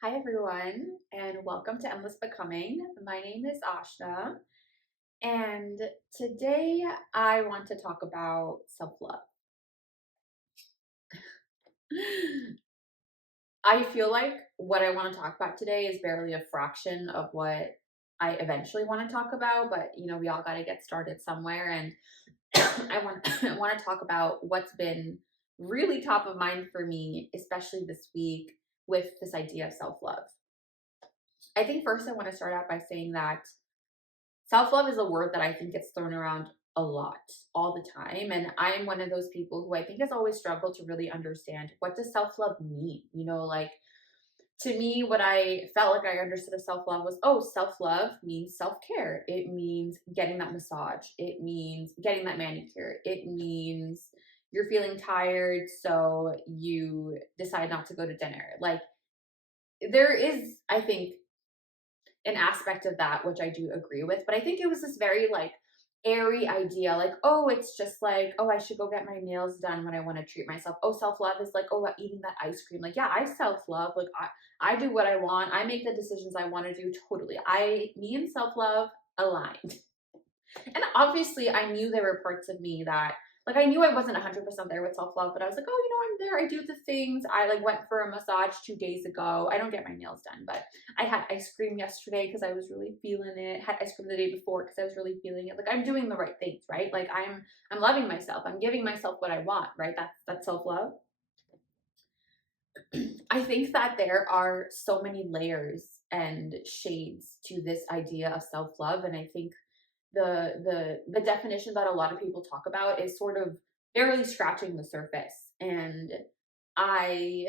Hi, everyone, and welcome to Endless Becoming. My name is Ashna, and today I want to talk about self love. I feel like what I want to talk about today is barely a fraction of what I eventually want to talk about, but we all got to get started somewhere, and I want to talk about what's been really top of mind for me, especially this week with this idea of self love. I think first I want to start out by saying that self love is a word that I think gets thrown around a lot, all the time. And I'm one of those people who I think has always struggled to really understand what does self love mean? Like to me, what I felt like I understood of self love was self love means self care. It means getting that massage. It means getting that manicure. It means you're feeling tired, so you decide not to go to dinner. Like, there is, I think, an aspect of that which I do agree with, but I think it was this very like airy idea, like, oh, it's just like, oh, I should go get my nails done when I want to treat myself. Oh, self-love is like, oh, eating that ice cream. Like, yeah, I self-love. Like, I do what I want. I make the decisions I want to do. Totally. Me and self-love aligned. And obviously, I knew there were parts of me that, like, I knew I wasn't 100% there with self love, but I was like, oh, I'm there. I do the things. I like went for a massage 2 days ago. I don't get my nails done, but I had ice cream yesterday because I was really feeling it. Had ice cream the day before because I was really feeling it. Like, I'm doing the right things, right? Like, I'm loving myself. I'm giving myself what I want, right? That's self love. I think that there are so many layers and shades to this idea of self love, and I think the definition that a lot of people talk about is sort of barely scratching the surface. And I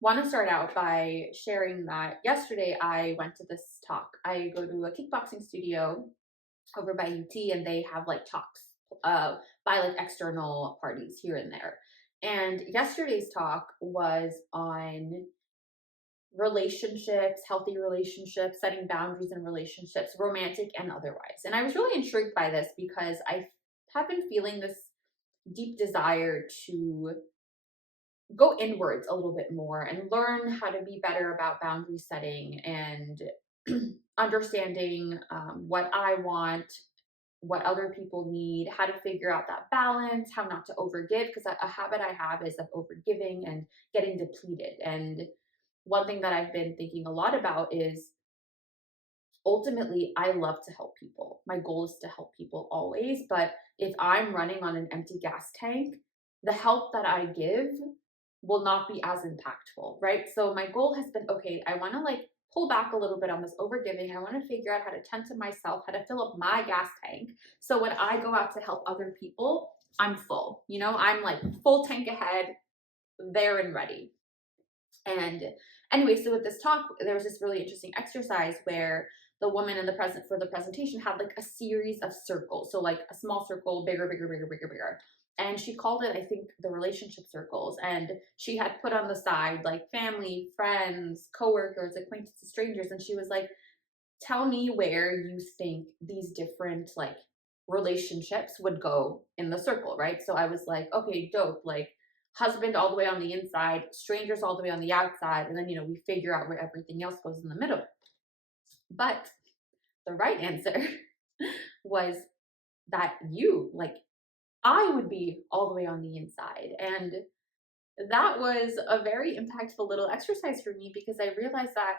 want to start out by sharing that yesterday I went to this talk. I go to a kickboxing studio over by UT, and they have like talks by like external parties here and there. And yesterday's talk was on relationships, healthy relationships, setting boundaries in relationships, romantic and otherwise. And I was really intrigued by this because I have been feeling this deep desire to go inwards a little bit more and learn how to be better about boundary setting and understanding what I want, what other people need, how to figure out that balance, how not to overgive. Because a habit I have is of overgiving and getting depleted. And one thing that I've been thinking a lot about is ultimately, I love to help people. My goal is to help people always. But if I'm running on an empty gas tank, the help that I give will not be as impactful, right? So my goal has been, okay, I want to like pull back a little bit on this overgiving. I want to figure out how to tend to myself, how to fill up my gas tank. So when I go out to help other people, I'm full. I'm like full tank ahead, there and ready. And anyway, so with this talk, there was this really interesting exercise where the woman in the present for the presentation had like a series of circles. So like a small circle, bigger, bigger, bigger, bigger, bigger. And she called it, I think, the relationship circles. And she had put on the side like family, friends, coworkers, acquaintances, strangers. And she was like, tell me where you think these different like relationships would go in the circle, right? So I was like, okay, dope. Like husband all the way on the inside, strangers all the way on the outside, and then we figure out where everything else goes in the middle. But the right answer was that like I would be all the way on the inside. And that was a very impactful little exercise for me because I realized that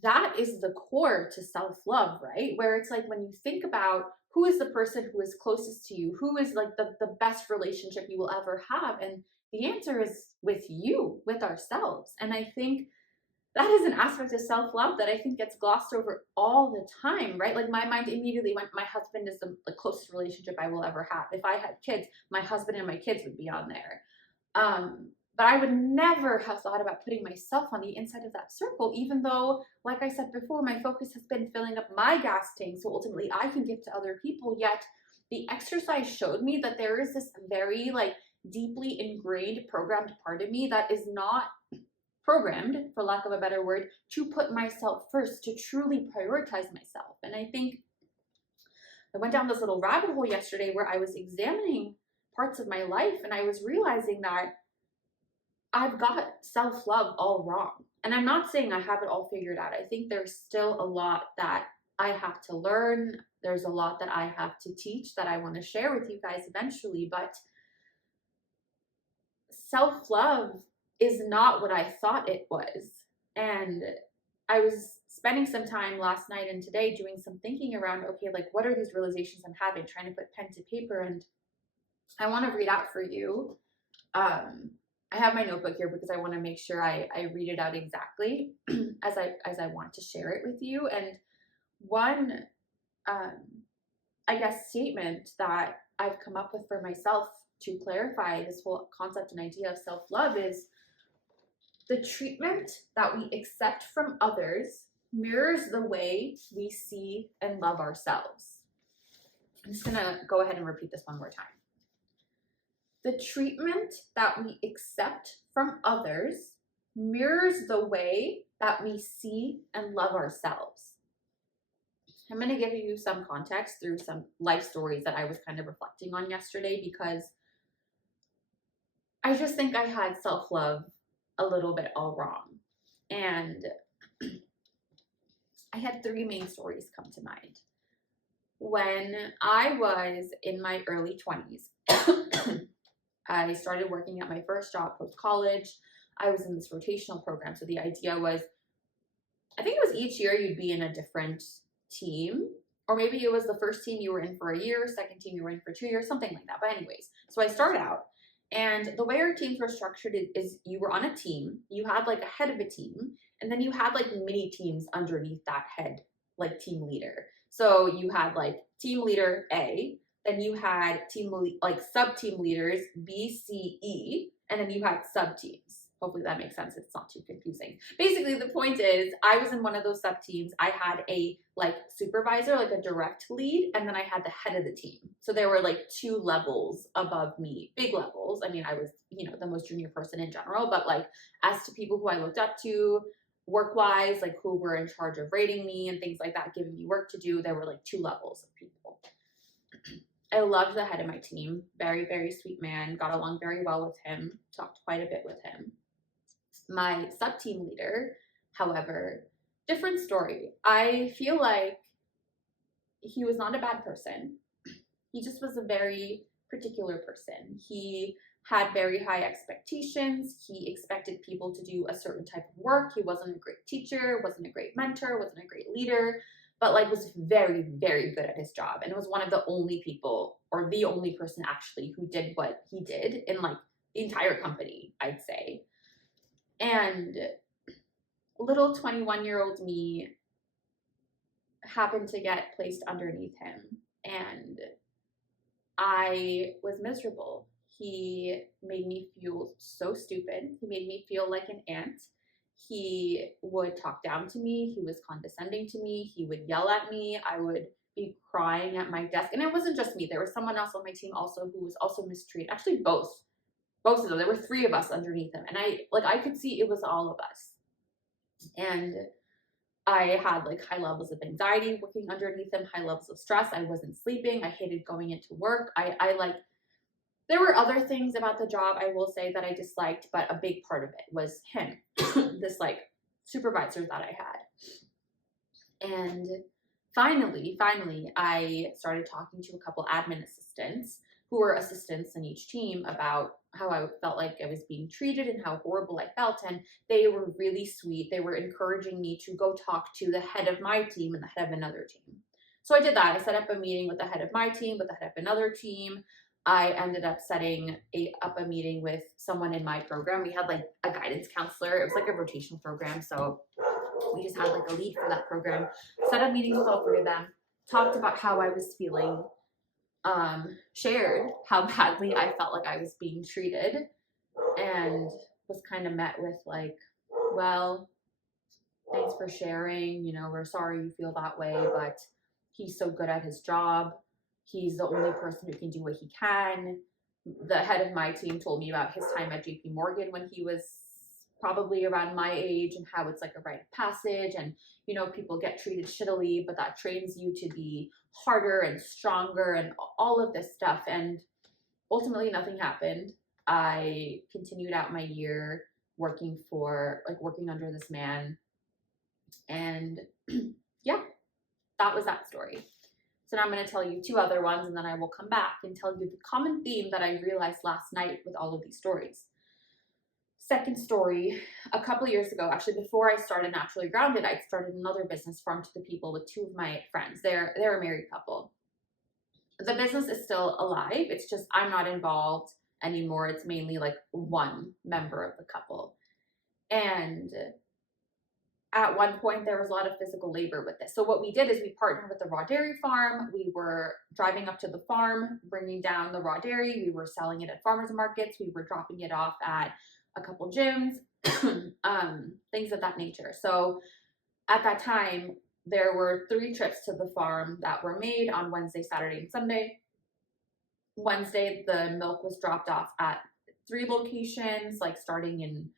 that is the core to self-love, right? Where it's like when you think about who is the person who is closest to you, who is like the best relationship you will ever have, and the answer is with you, with ourselves. And I think that is an aspect of self-love that I think gets glossed over all the time, right? Like my mind immediately went, my husband is the closest relationship I will ever have. If I had kids, my husband and my kids would be on there. But I would never have thought about putting myself on the inside of that circle, even though, like I said before, my focus has been filling up my gas tank so ultimately I can give to other people. Yet the exercise showed me that there is this very like deeply ingrained programmed part of me that is not programmed, for lack of a better word, to put myself first, to truly prioritize myself. And I think I went down this little rabbit hole yesterday where I was examining parts of my life and I was realizing that I've got self-love all wrong. And I'm not saying I have it all figured out. I think there's still a lot that I have to learn. There's a lot that I have to teach that I want to share with you guys eventually. But self-love is not what I thought it was. And I was spending some time last night and today doing some thinking around, okay, like what are these realizations I'm having, trying to put pen to paper. And I want to read out for you. I have my notebook here because I want to make sure I read it out exactly as I want to share it with you. And one, I guess, statement that I've come up with for myself to clarify this whole concept and idea of self-love is the treatment that we accept from others mirrors the way we see and love ourselves. I'm just going to go ahead and repeat this one more time. The treatment that we accept from others mirrors the way that we see and love ourselves. I'm going to give you some context through some life stories that I was kind of reflecting on yesterday, because I just think I had self-love a little bit all wrong. And I had three main stories come to mind. When I was in my early 20s, I started working at my first job post-college. I was in this rotational program. So the idea was, I think it was each year you'd be in a different team, or maybe it was the first team you were in for a year, second team you were in for 2 years, something like that. But anyways, so I started out, and the way our teams were structured is you were on a team, you had like a head of a team, and then you had like mini teams underneath that head, like team leader. So you had like team leader A, then you had sub team leaders B, C, E, and then you had sub teams. Hopefully that makes sense. It's not too confusing. Basically, the point is I was in one of those sub teams. I had a like supervisor, like a direct lead, and then I had the head of the team. So there were like 2 levels above me, big levels. I mean, I was, the most junior person in general, but like as to people who I looked up to work-wise, like who were in charge of rating me and things like that, giving me work to do, there were like 2 levels of people. I loved the head of my team. Very, very sweet man. Got along very well with him. Talked quite a bit with him. My sub-team leader, however, different story. I feel like he was not a bad person. He just was a very particular person. He had very high expectations. He expected people to do a certain type of work. He wasn't a great teacher, wasn't a great mentor, wasn't a great leader, but like was very, very good at his job. And it was one of the only people, or the only person actually, who did what he did in like the entire company, I'd say. And little 21-year-old me happened to get placed underneath him, and I was miserable. He made me feel so stupid. He made me feel like an ant. He would talk down to me. He was condescending to me. He would yell at me. I would be crying at my desk. And it wasn't just me. There was someone else on my team also who was also mistreated. Actually, both of them. There were 3 of us underneath him. And I could see it was all of us. And I had like high levels of anxiety working underneath him, high levels of stress. I wasn't sleeping. I hated going into work. There were other things about the job, I will say, that I disliked, but a big part of it was him, this like supervisor that I had. And finally, I started talking to a couple admin assistants who were assistants in each team about how I felt like I was being treated and how horrible I felt. And they were really sweet. They were encouraging me to go talk to the head of my team and the head of another team. So I did that. I set up a meeting with the head of my team, with the head of another team. I ended up setting up a meeting with someone in my program. We had like a guidance counselor. It was like a rotational program. So we just had like a lead for that program. Set up meetings with all 3 of them. Talked about how I was feeling. Shared how badly I felt like I was being treated. And was kind of met with like, well, thanks for sharing. We're sorry you feel that way, but he's so good at his job. He's the only person who can do what he can. The head of my team told me about his time at JP Morgan when he was probably around my age, and how it's like a rite of passage, and people get treated shittily, but that trains you to be harder and stronger and all of this stuff. And ultimately nothing happened. I continued out my year working under this man. And yeah, that was that story. So now I'm going to tell you two other ones, and then I will come back and tell you the common theme that I realized last night with all of these stories. Second story, a couple of years ago, actually before I started Naturally Grounded, I started another business, Farm to the People, with two of my friends. They're a married couple. The business is still alive. It's just I'm not involved anymore. It's mainly like one member of the couple. And at one point, there was a lot of physical labor with this. So what we did is we partnered with the raw dairy farm. We were driving up to the farm, bringing down the raw dairy. We were selling it at farmers markets. We were dropping it off at a couple gyms, things of that nature. So at that time, there were 3 trips to the farm that were made on Wednesday, Saturday, and Sunday. Wednesday, the milk was dropped off at 3 locations, like starting in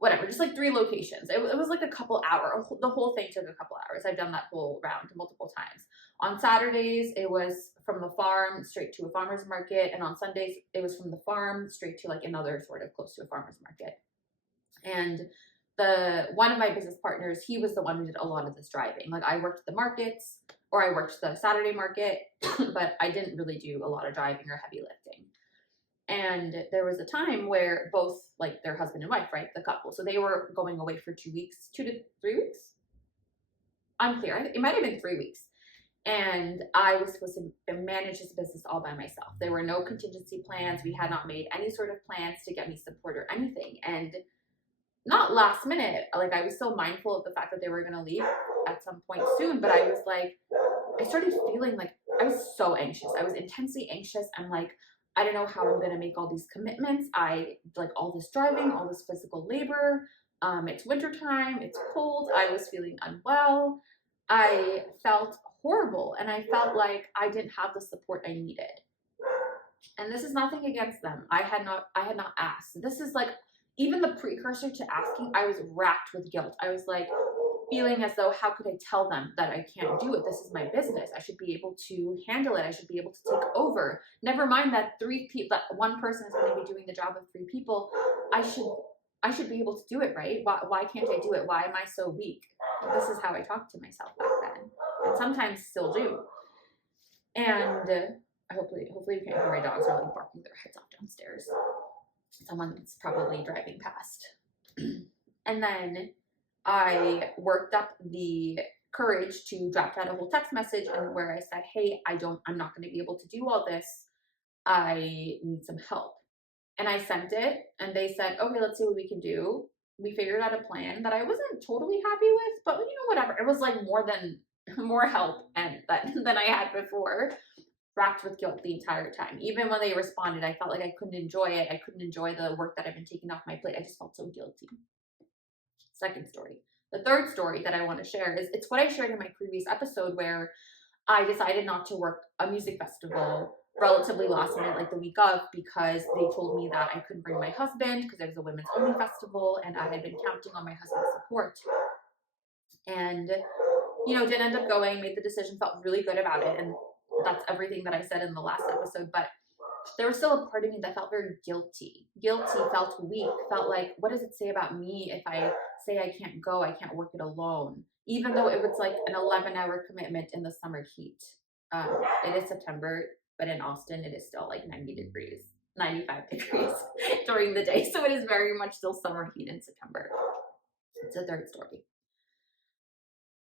whatever, just like 3 locations. It was like a couple hours. The whole thing took a couple hours. I've done that whole round multiple times. On Saturdays, it was from the farm straight to a farmer's market. And on Sundays, it was from the farm straight to like another sort of close to a farmer's market. And one of my business partners, he was the one who did a lot of this driving. Like I worked the markets, or I worked the Saturday market, but I didn't really do a lot of driving or heavy lifting. And there was a time where both, like their husband and wife, right, the couple, so they were going away for 2 weeks, 2 to 3 weeks. Unclear. It might have been 3 weeks. And I was supposed to manage this business all by myself. There were no contingency plans. We had not made any sort of plans to get me support or anything. And not last minute, like I was so mindful of the fact that they were going to leave at some point soon, but I was like, I started feeling like I was so anxious. I was intensely anxious. I'm like, I don't know how I'm going to make all these commitments. I like all this driving, all this physical labor. It's wintertime. It's cold. I was feeling unwell. I felt horrible. And I felt like I didn't have the support I needed. And this is nothing against them. I had not asked. This is like, even the precursor to asking, I was racked with guilt. I was like feeling as though, how could I tell them that I can't do it? This is my business. I should be able to handle it. I should be able to take over. Never mind that that one person is going to be doing the job of 3 people. I should be able to do it, right? Why can't I do it? Why am I so weak? This is how I talked to myself back then, and sometimes still do. And hopefully you can't hear my dogs really barking their heads off downstairs. Someone's probably driving past. And then I worked up the courage to draft out a whole text message and where I said, hey, I'm not going to be able to do all this. I need some help. And I sent it and they said, okay, let's see what we can do. We figured out a plan that I wasn't totally happy with, but whatever. It was like more help than I had before. Racked with guilt the entire time. Even when they responded, I felt like I couldn't enjoy it. I couldn't enjoy the work that I've been taking off my plate. I just felt so guilty. Second story. The third story that I want to share is it's what I shared in my previous episode where I decided not to work a music festival relatively last minute, like the week of, because they told me that I couldn't bring my husband because it was a women's only festival and I had been counting on my husband's support. And, didn't end up going, made the decision, felt really good about it. And that's everything that I said in the last episode, but there was still a part of me that felt very guilty, felt weak, felt like, what does it say about me if I say I can't go, I can't work it alone, even though it was like an 11-hour commitment in the summer heat. It is September, but in Austin, it is still like 90 degrees, 95 degrees during the day. So it is very much still summer heat in September. It's the third story.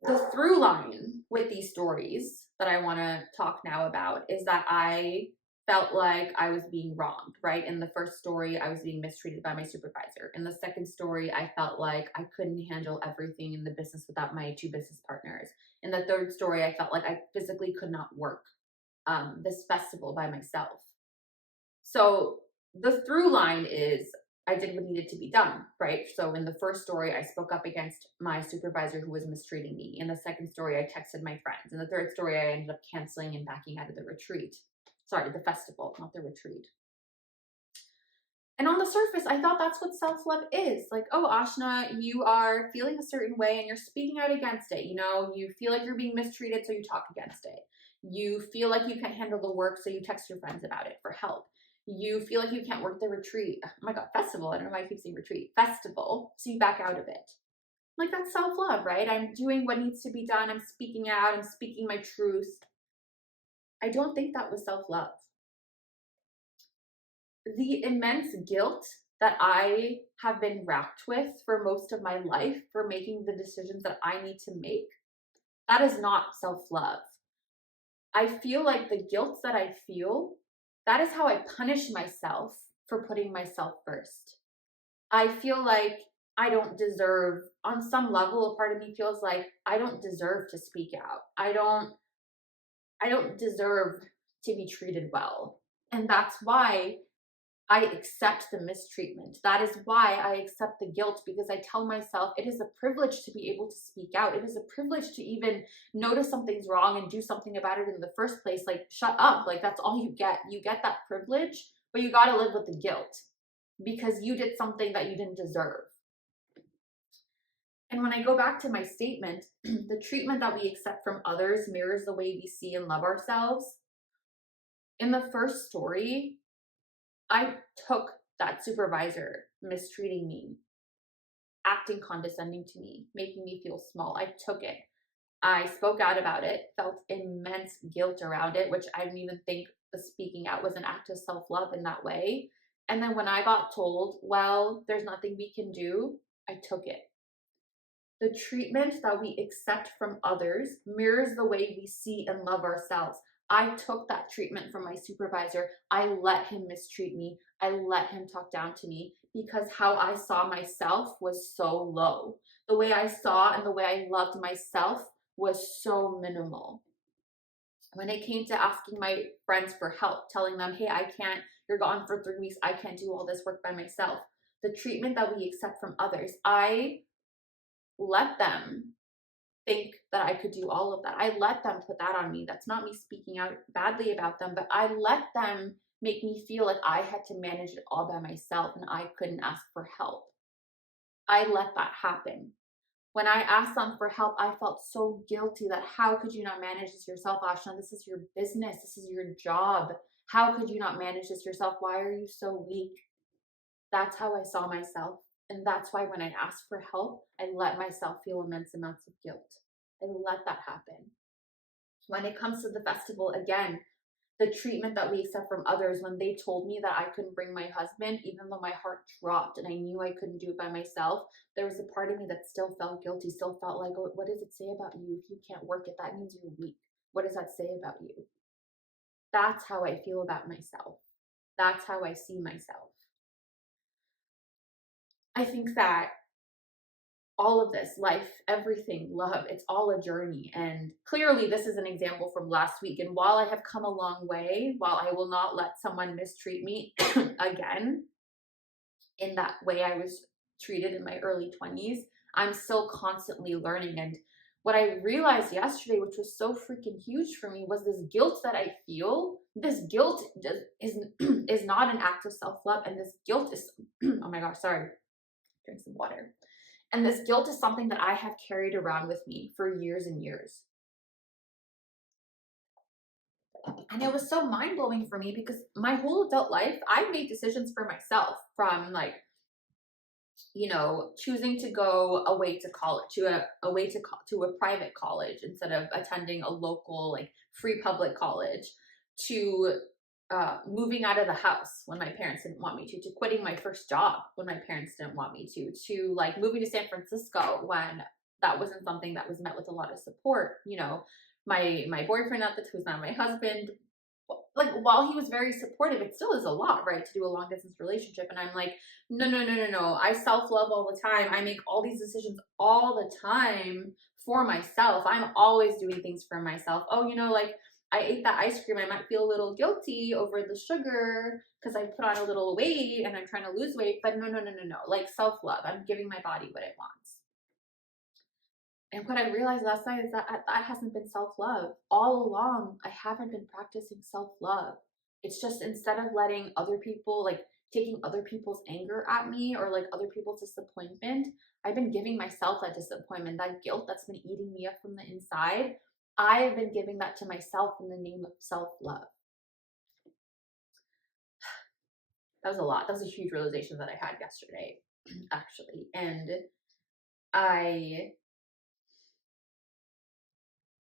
The through line with these stories that I want to talk now about is that I felt like I was being wronged, right? In the first story, I was being mistreated by my supervisor. In the second story, I felt like I couldn't handle everything in the business without my 2 business partners. In the third story, I felt like I physically could not work this festival by myself. So the through line is I did what needed to be done, right? So in the first story, I spoke up against my supervisor who was mistreating me. In the second story, I texted my friends. In the third story, I ended up canceling and backing out of the retreat. Sorry, the festival, not the retreat. And on the surface, I thought that's what self-love is. Like, oh, Ashna, you are feeling a certain way and you're speaking out against it. You feel like you're being mistreated, so you talk against it. You feel like you can't handle the work, so you text your friends about it for help. You feel like you can't work the retreat. Oh my God, festival. I don't know why I keep saying retreat. Festival. So you back out of it. Like, that's self-love, right? I'm doing what needs to be done. I'm speaking out. I'm speaking my truth. I don't think that was self-love. The immense guilt that I have been racked with for most of my life for making the decisions that I need to make, that is not self-love. I feel like the guilt that I feel, that is how I punish myself for putting myself first. I feel like I don't deserve, on some level, a part of me feels like I don't deserve to speak out. I don't deserve to be treated well. And that's why I accept the mistreatment. That is why I accept the guilt, because I tell myself it is a privilege to be able to speak out. It is a privilege to even notice something's wrong and do something about it in the first place. Like, shut up. Like, that's all you get. You get that privilege, but you got to live with the guilt because you did something that you didn't deserve. And when I go back to my statement, the treatment that we accept from others mirrors the way we see and love ourselves. In the first story, I took that supervisor mistreating me, acting condescending to me, making me feel small. I took it. I spoke out about it, felt immense guilt around it, which I didn't even think the speaking out was an act of self-love in that way. And then when I got told, well, there's nothing we can do, I took it. The treatment that we accept from others mirrors the way we see and love ourselves. I took that treatment from my supervisor. I let him mistreat me. I let him talk down to me because how I saw myself was so low. The way I saw and the way I loved myself was so minimal. When it came to asking my friends for help, telling them, hey, I can't, you're gone for 3 weeks, I can't do all this work by myself. The treatment that we accept from others, I let them think that I could do all of that. I let them put that on me. That's not me speaking out badly about them, but I let them make me feel like I had to manage it all by myself and I couldn't ask for help. I let that happen. When I asked them for help, I felt so guilty that how could you not manage this yourself, Ashna? This is your business. This is your job. How could you not manage this yourself? Why are you so weak? That's how I saw myself. And that's why when I asked for help, I let myself feel immense amounts of guilt. I let that happen. When it comes to the festival, again, the treatment that we accept from others, when they told me that I couldn't bring my husband, even though my heart dropped and I knew I couldn't do it by myself, there was a part of me that still felt guilty, still felt like, oh, what does it say about you? If you can't work it, that means you're weak. What does that say about you? That's how I feel about myself. That's how I see myself. I think that all of this, life, everything, love, it's all a journey. And clearly this is an example from last week. And while I have come a long way, while I will not let someone mistreat me again in that way I was treated in my early 20s, I'm still constantly learning. And what I realized yesterday, which was so freaking huge for me, was this guilt that I feel. This guilt is not an act of self-love. And this guilt is, oh my gosh, sorry, drink some water. And this guilt is something that I have carried around with me for years and years. And it was so mind-blowing for me because my whole adult life, I've made decisions for myself, from like, you know, choosing to go away to college, to a private college instead of attending a local, like, free public college, to moving out of the house when my parents didn't want me to quitting my first job when my parents didn't want me to like moving to San Francisco when that wasn't something that was met with a lot of support. You know, my boyfriend at the time, who's now my husband, like, while he was very supportive, it still is a lot, right, to do a long distance relationship. And I'm like, no. I self-love all the time. I make all these decisions all the time for myself. I'm always doing things for myself. Oh, you know, like, I ate that ice cream, I might feel a little guilty over the sugar because I put on a little weight and I'm trying to lose weight, but no. Like, self-love. I'm giving my body what it wants. And what I realized last night is that that hasn't been self-love. All along, I haven't been practicing self-love. It's just, instead of letting other people, like, taking other people's anger at me or like other people's disappointment, I've been giving myself that disappointment, that guilt that's been eating me up from the inside. I've been giving that to myself in the name of self-love. That was a lot. That was a huge realization that I had yesterday, actually. And I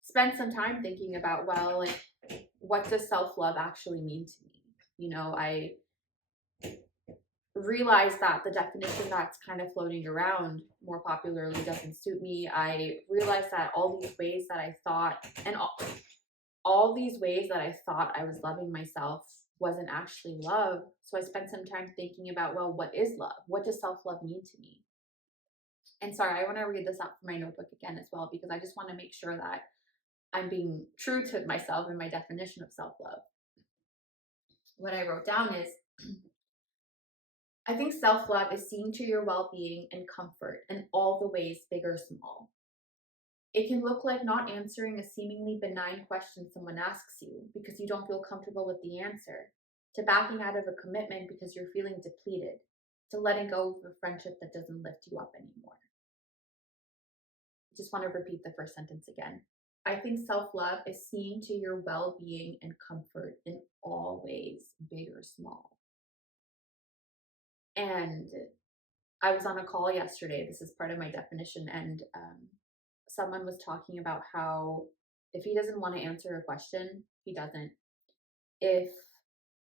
spent some time thinking about, well, like, what does self-love actually mean to me? I realized that the definition that's kind of floating around more popularly doesn't suit me. I realized that all these ways that I thought, and all these ways that I thought I was loving myself wasn't actually love. So I spent some time thinking about, well, what is love? What does self-love mean to me? And sorry, I want to read this out from my notebook again as well, because I just want to make sure that I'm being true to myself and my definition of self-love. What I wrote down is, I think self-love is seeing to your well-being and comfort in all the ways, big or small. It can look like not answering a seemingly benign question someone asks you because you don't feel comfortable with the answer, to backing out of a commitment because you're feeling depleted, to letting go of a friendship that doesn't lift you up anymore. I just want to repeat the first sentence again. I think self-love is seeing to your well-being and comfort in all ways, big or small. And I was on a call yesterday. This is part of my definition. And someone was talking about how if he doesn't want to answer a question, he doesn't. If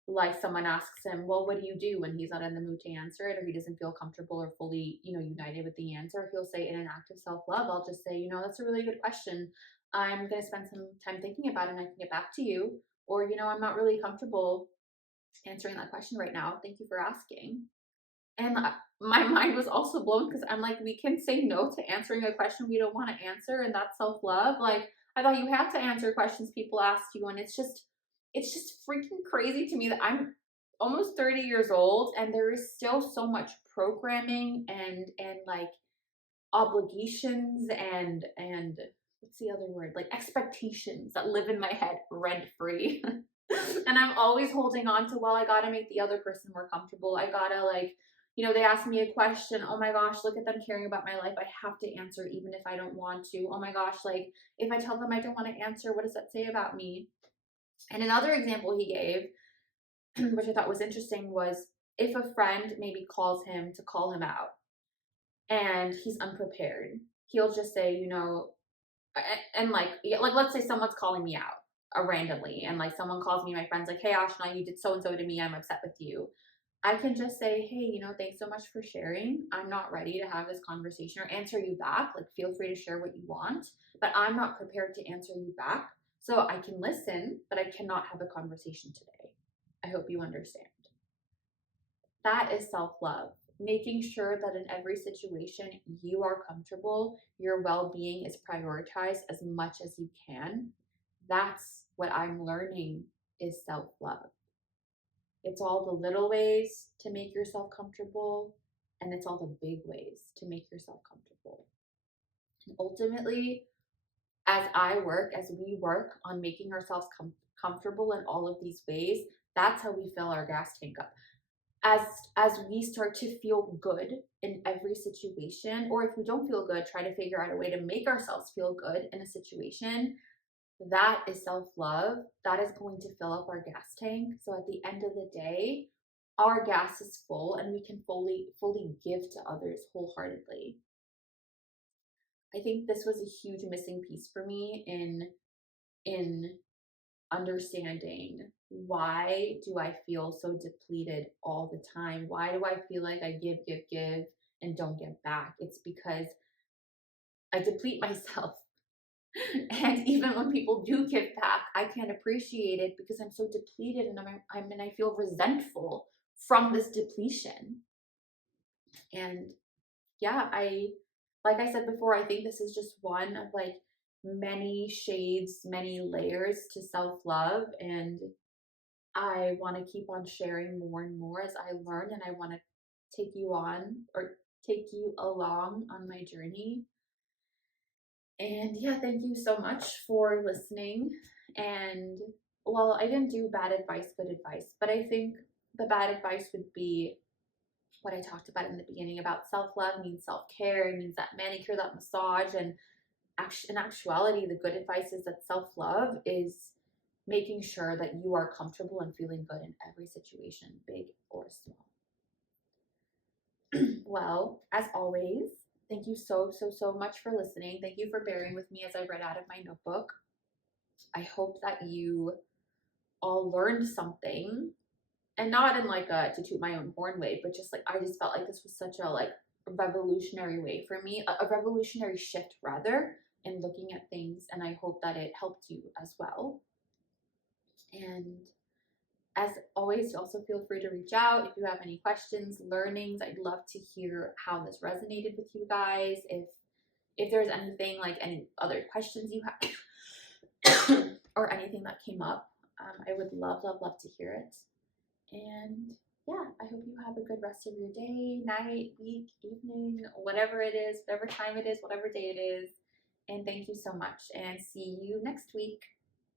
like someone asks him, well, what do you do when he's not in the mood to answer it, or he doesn't feel comfortable or fully, united with the answer, he'll say in an act of self-love, I'll just say, that's a really good question. I'm going to spend some time thinking about it and I can get back to you. Or, I'm not really comfortable answering that question right now. Thank you for asking. And my mind was also blown because I'm like, we can say no to answering a question we don't want to answer, and that's self-love. Like, I thought you have to answer questions people ask you, and it's just freaking crazy to me that I'm almost 30 years old and there is still so much programming and like obligations and what's the other word? Like expectations that live in my head rent free. And I'm always holding on to, well, I gotta make the other person more comfortable. I gotta they ask me a question. Oh my gosh, look at them caring about my life. I have to answer even if I don't want to. Oh my gosh, like if I tell them I don't want to answer, what does that say about me? And another example he gave, which I thought was interesting, was if a friend maybe calls him to call him out and he's unprepared, he'll just say, and like let's say someone's calling me out randomly, and like someone calls me, my friend's like, hey Ashna, you did so and so to me, I'm upset with you. I can just say, hey, thanks so much for sharing. I'm not ready to have this conversation or answer you back. Like, feel free to share what you want, but I'm not prepared to answer you back. So I can listen, but I cannot have a conversation today. I hope you understand. That is self-love. Making sure that in every situation you are comfortable, your well-being is prioritized as much as you can. That's what I'm learning is self-love. It's all the little ways to make yourself comfortable, and it's all the big ways to make yourself comfortable. And ultimately, as we work on making ourselves comfortable in all of these ways, that's how we fill our gas tank up. As we start to feel good in every situation, or if we don't feel good, try to figure out a way to make ourselves feel good in a situation. That is self-love. That is going to fill up our gas tank. So at the end of the day, our gas is full and we can fully give to others wholeheartedly. I think this was a huge missing piece for me in understanding, why do I feel so depleted all the time? Why do I feel like I give and don't get back? It's because I deplete myself. And even when people do give back, I can't appreciate it because I'm so depleted, and I feel resentful from this depletion. And yeah, like I said before, I think this is just one of like many shades, many layers to self-love, and I want to keep on sharing more and more as I learn, and I want to take you along on my journey. And yeah, thank you so much for listening. And well, I didn't do bad advice, good advice, but I think the bad advice would be what I talked about in the beginning about self-love means self-care. It means that manicure, that massage, and in actuality, the good advice is that self-love is making sure that you are comfortable and feeling good in every situation, big or small. Well, as always, thank you so much for listening. Thank you for bearing with me as I read out of my notebook. I hope that you all learned something, and not in like a to toot my own horn way, but just like I just felt like this was such a like revolutionary way for me, a revolutionary shift rather, in looking at things, and I hope that it helped you as well. And as always, also feel free to reach out if you have any questions, learnings. I'd love to hear how this resonated with you guys. If there's anything like any other questions you have or anything that came up, I would love to hear it. And yeah, I hope you have a good rest of your day, night, week, evening, whatever it is, whatever time it is, whatever day it is. And thank you so much, and see you next week.